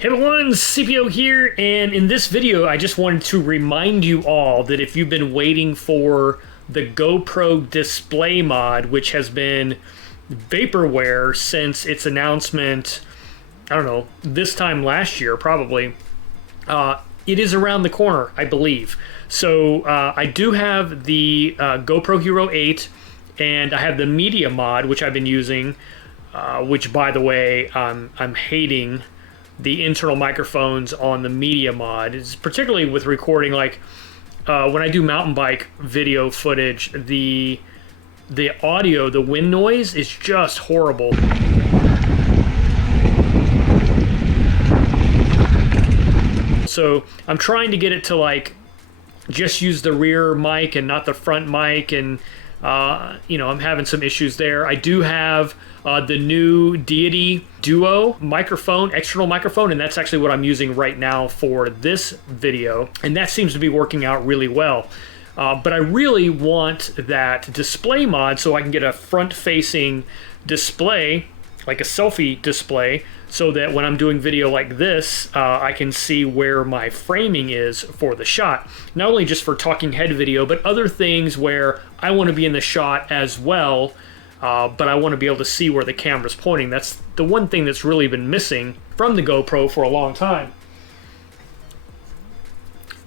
Hey everyone, CPO here, and in this video I just wanted to remind you all that if you've been waiting for the GoPro Display Mod, which has been vaporware since its announcement, I don't know, this time last year probably, it is around the corner, I believe. So I do have the GoPro Hero 8, and I have the Media Mod, which I've been using, which by the way, I'm hating the internal microphones on the Media Mod. It's particularly with recording, like when I do mountain bike video footage, the audio, the wind noise is just horrible. So I'm trying to get it to like just use the rear mic and not the front mic, and you know, I'm having some issues there. I do have the new Deity Duo microphone, external microphone, and that's actually what I'm using right now for this video, and that seems to be working out really well. But I really want that display mod so I can get a front-facing display, like a selfie display, so that when I'm doing video like this, I can see where my framing is for the shot. Not only just for talking head video, but other things where I want to be in the shot as well, but I want to be able to see where the camera's pointing. That's the one thing that's really been missing from the GoPro for a long time.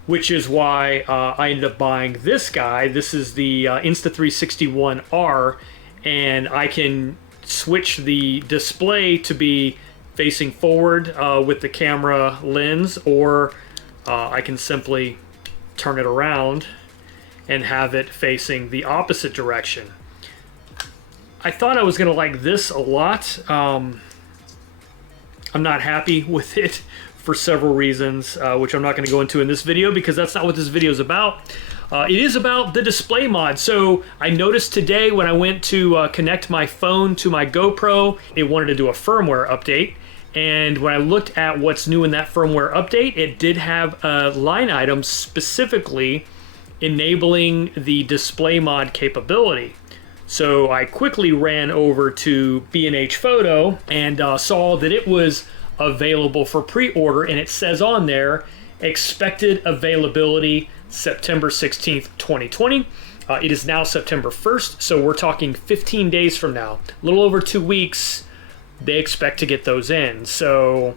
Which is why I ended up buying this guy. This is the Insta360 One R, and I can switch the display to be facing forward with the camera lens, or I can simply turn it around and have it facing the opposite direction. I thought I was gonna like this a lot. I'm not happy with it for several reasons, which I'm not gonna go into in this video because that's not what this video is about. It is about the display mod. So I noticed today when I went to connect my phone to my GoPro, it wanted to do a firmware update. And when I looked at what's new in that firmware update, it did have a line item specifically enabling the display mod capability. So I quickly ran over to B&H Photo and saw that it was available for pre-order, and it says on there, expected availability September 16th, 2020. It is now September 1st, so we're talking 15 days from now. A little over 2 weeks, they expect to get those in. So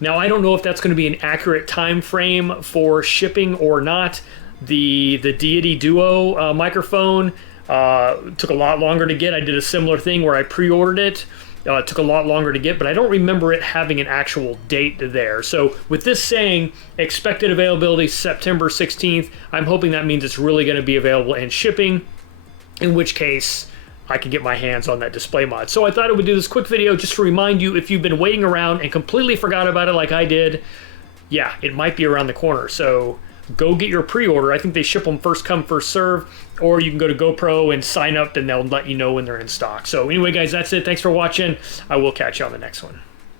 now I don't know if that's going to be an accurate time frame for shipping or not. The Deity Duo microphone took a lot longer to get. I did a similar thing where I pre-ordered it. It took a lot longer to get, but I don't remember it having an actual date there. So with this saying expected availability September 16th, I'm hoping that means it's really going to be available and shipping, in which case I can get my hands on that display mod. So I thought I would do this quick video just to remind you, if you've been waiting around and completely forgot about it like I did, yeah, it might be around the corner. So go get your pre-order. I think they ship them first come, first serve, or you can go to GoPro and sign up and they'll let you know when they're in stock. So anyway, guys, that's it. Thanks for watching. I will catch you on the next one.